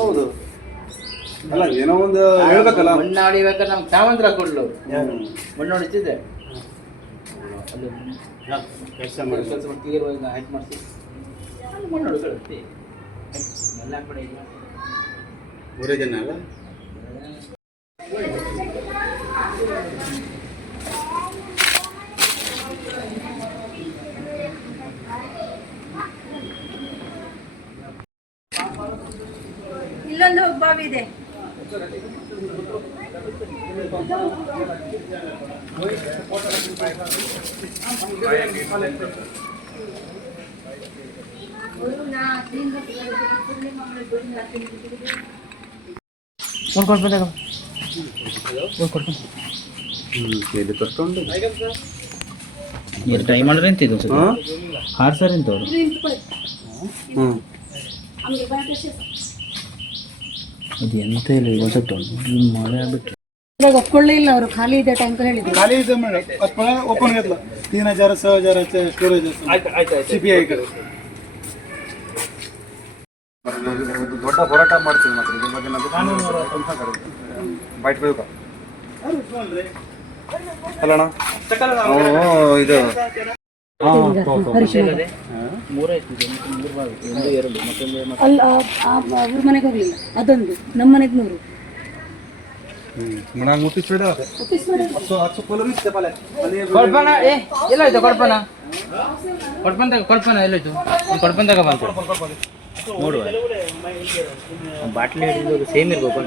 ಹೌದು ಅಲ್ಲ ಏನೋ ಒಂದು ಹೇಳ್ಬೇಕಲ್ಲ. ಮಣ್ಣು ಹೊಡಿಬೇಕಾದ್ರೆ ನಮ್ಗೆ ತಾವಂತ್ರ ಕೊಡ್ಲು ಮಣ್ಣು ಹೊಡಿತಿದ್ದೆ ಕೆಲಸ ಮಾಡಿ ಹೈಟ್ ಮಾಡ್ತೀವಿ ಮಣ್ಣು ಹೊಡ್ಕೊಳುತ್ತೆ ಎಲ್ಲ ಕಡೆ ಇಲ್ಲ. ಊರೇ ಜನ ಅಲ್ಲ. ಇಲ್ಲೊಂದು ಬಾವಿ ಇದೆ. ಟ್ರೈ ಮಾಡಿದ್ರೆ ಎಂತಿದ್ದು ಹಾರ್ ಸರ್ ಎಂತವ್ರು ಅದು ಎಂತ ಇಲ್ಲ ಈಗ ಸ್ವಲ್ಪ ಮಳೆ ಆಗ್ಬಿಟ್ಟು ಇವಾಗ ಒಪ್ಕೊಳ್ಳೇ ಇಲ್ಲ ಅವರು. ಖಾಲಿ ಇದೆ ಟ್ಯಾಂಕರ್ ಹೇಳಿದ್ರು. ಖಾಲಿ ಇದೆ ಮೇಡಮ್. ಓಪನ್ घेतला 3000 6000 ಸ್ಟೋರೇಜ್ CPI ಕಡೆ ದೊಡ್ಡ ಹೋರಾಟ ಮಾಡ್ತೀವಿ ಮಾತ್ರ ಇದ್ರ ಬಗ್ಗೆ ಬೈಟ್ ಬೇಕು ಅಲ್ಲಣ್ಣ. ಇದು ಅಲ್ಲ ಅವ್ರ ಮನೆಗೆ ಹೋಗ್ಲಿಲ್ಲ. ಅದೊಂದು ನಮ್ಮ ಮನೆಗೆ 100. ಕೊಡ್ಪನ ಎಲ್ಲಾಯ್ತು ಕೊಡ್ಪನ ಕೊಡ್ಪನ ಎಲ್ಲಾಯ್ತು ಕೊಡ್ಪನ ತಗ ಬಂತು ನೋಡುವ ಬಾಟ್ಲಿ ಹಿಡಿದು ಸೇಮ್ ಇರ್ಬೇಕು.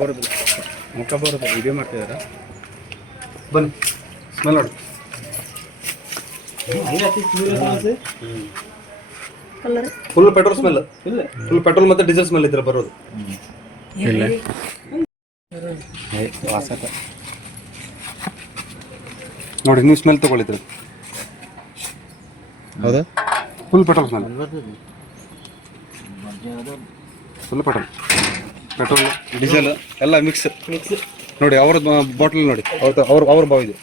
ಬರೋದಿಲ್ಲ ಮುಖ ಬರೋದಿಲ್ಲ. ವಿಡಿಯೋ ಮಾಡ್ತಿದಾರ ಬನ್ನಿ ಸ್ಮೆಲ್ ನೋಡಿ. Full petrol smell. Full petrol ಮತ್ತೆ ಡೀಸೆಲ್ ಸ್ಮೆಲ್ ಇದ್ರೆ ಬರೋದು. ನೋಡಿ ನೀವು ಸ್ಮೆಲ್ ತಗೊಳ್ಳಿದ್ರಿ. ಹೌದಾ? Full petrol smell. Full petrol diesel ಎಲ್ಲ ಮಿಕ್ಸ್ ನೋಡಿ. ಅವ್ರ ಬಾಟಲ್ ನೋಡಿ. ಅವ್ರ ಬಾವಿ ಇದೆ.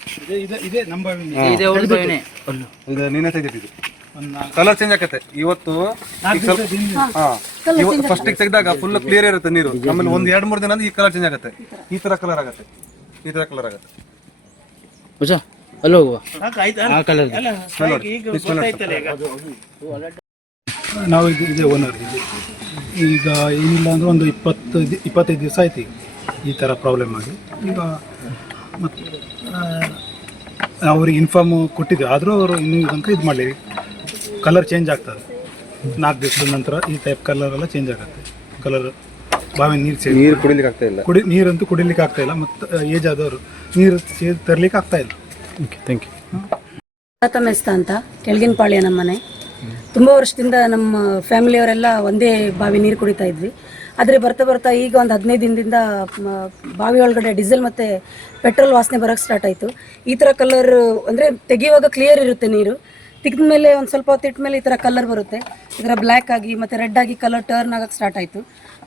ಇದು ನೀನೇ ತೆಗೆದಿದ್ದು. ಕಲರ್ ಚೇಂಜ್ ಆಗತ್ತೆ. ಇವತ್ತು ಫಸ್ಟ್ ತೆಗೆದಾಗ ಫುಲ್ ಕ್ಲಿಯರ್ ಇರುತ್ತೆ ನೀರು. ಆಮೇಲೆ ಒಂದ್ 2-3 ದಿನ ಈ ಕಲರ್ ಚೇಂಜ್ ಆಗುತ್ತೆ. ಈ ತರ ಕಲರ್ ಆಗತ್ತೆ. ಅಲ್ಲ ಹೋಗುವ ನಾವು ಇದೆ ಓನರ್. ಈಗ ಏನಿಲ್ಲ ಅಂದ್ರೆ ಒಂದು 25 ದಿವಸ ಆಯ್ತು ಈ ಥರ ಪ್ರಾಬ್ಲಮ್ ಆಗಿ. ಈಗ ಮತ್ತು ಅವ್ರಿಗೆ ಇನ್ಫಾರ್ಮ್ ಕೊಟ್ಟಿದ್ದೆ, ಆದರೂ ಅವರು ಇನ್ನೂ ತನಕ ಇದು ಮಾಡಲಿ. ಕಲರ್ ಚೇಂಜ್ ಆಗ್ತದೆ 4 ದಿವಸದ ನಂತರ. ಈ ಟೈಪ್ ಕಲರ್ ಎಲ್ಲ ಚೇಂಜ್ ಆಗುತ್ತೆ. ಕಲರ್ ಬಾವಿ ನೀರು ಕುಡಿಲಿಕ್ಕೆ ಆಗ್ತಾ ಇಲ್ಲ. ನೀರಂತೂ ಕುಡಿಲಿಕ್ಕೆ ಆಗ್ತಾ ಇಲ್ಲ. ಮತ್ತು ಏಜ್ ಆದವರು ನೀರು ತರಲಿಕ್ಕೆ ಆಗ್ತಾ ಇಲ್ಲ. Okay, thank you. ಮೆಸ್ತ ಅಂತ ಕೆಳಗಿನ ಪಾಳ್ಯ ನಮ್ಮ ಮನೆ. ತುಂಬ ವರ್ಷದಿಂದ ನಮ್ಮ ಫ್ಯಾಮಿಲಿಯವರೆಲ್ಲ ಒಂದೇ ಬಾವಿ ನೀರು ಕುಡಿತಾ ಇದ್ವಿ. ಆದರೆ ಬರ್ತಾ ಈಗ ಒಂದು 15 ದಿನದಿಂದ ಬಾವಿ ಒಳಗಡೆ ಡೀಸೆಲ್ ಮತ್ತು ಪೆಟ್ರೋಲ್ ವಾಸನೆ ಬರೋಕ್ಕೆ ಸ್ಟಾರ್ಟ್ ಆಯಿತು. ಈ ಥರ ಕಲರ್ ಅಂದರೆ ತೆಗೆಯುವಾಗ ಕ್ಲಿಯರ್ ಇರುತ್ತೆ ನೀರು. ತೆಗೆದ ಮೇಲೆ ಒಂದು ಸ್ವಲ್ಪ ಹೊತ್ತಿಟ್ಟ ಮೇಲೆ ಈ ಥರ ಕಲರ್ ಬರುತ್ತೆ. ಈ ಥರ ಬ್ಲ್ಯಾಕ್ ಆಗಿ ಮತ್ತು ರೆಡ್ ಆಗಿ ಕಲರ್ ಟರ್ನ್ ಆಗೋಕ್ಕೆ ಸ್ಟಾರ್ಟ್ ಆಯಿತು.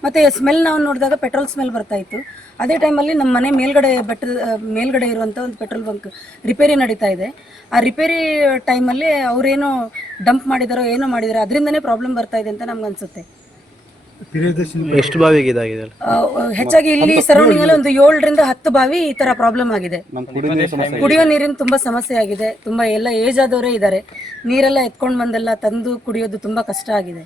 ಮತ್ತು ಸ್ಮೆಲ್ ನಾವು ನೋಡಿದಾಗ ಪೆಟ್ರೋಲ್ ಸ್ಮೆಲ್ ಬರ್ತಾಯಿತ್ತು. ಅದೇ ಟೈಮಲ್ಲಿ ನಮ್ಮ ಮನೆ ಮೇಲ್ಗಡೆ ಇರುವಂಥ ಒಂದು ಪೆಟ್ರೋಲ್ ಬಂಕ್ ರಿಪೇರಿ ನಡೀತಾ ಇದೆ. ಆ ರಿಪೇರಿ ಟೈಮಲ್ಲಿ ಅವರೇನೋ ಡಂಪ್ ಮಾಡಿದಾರೋ ಏನೋ ಮಾಡಿದಾರೋ ಅದರಿಂದನೇ ಪ್ರಾಬ್ಲಮ್ ಬರ್ತಾ ಇದೆ ಅಂತ ನಮ್ಗೆ ಅನಿಸುತ್ತೆ. ಎಷ್ಟು ಬಾವಿಗೆ ಇದಾಗಿದೆ? ಹೆಚ್ಚಾಗಿ ಇಲ್ಲಿ ಸರೌಂಡಿಂಗ್ ಅಲ್ಲಿ ಒಂದು 7ರಿಂದ 10 ಬಾವಿ ಈ ತರ ಪ್ರಾಬ್ಲಮ್ ಆಗಿದೆ. ಕುಡಿಯೋ ನೀರಿನ ತುಂಬಾ ಸಮಸ್ಯೆ ಆಗಿದೆ. ತುಂಬಾ ಎಲ್ಲ ಏಜ್ ಆದವರೇ ಇದ್ದಾರೆ. ನೀರೆಲ್ಲ ಎತ್ಕೊಂಡು ಬಂದೆಲ್ಲ ತಂದು ಕುಡಿಯೋದು ತುಂಬಾ ಕಷ್ಟ ಆಗಿದೆ.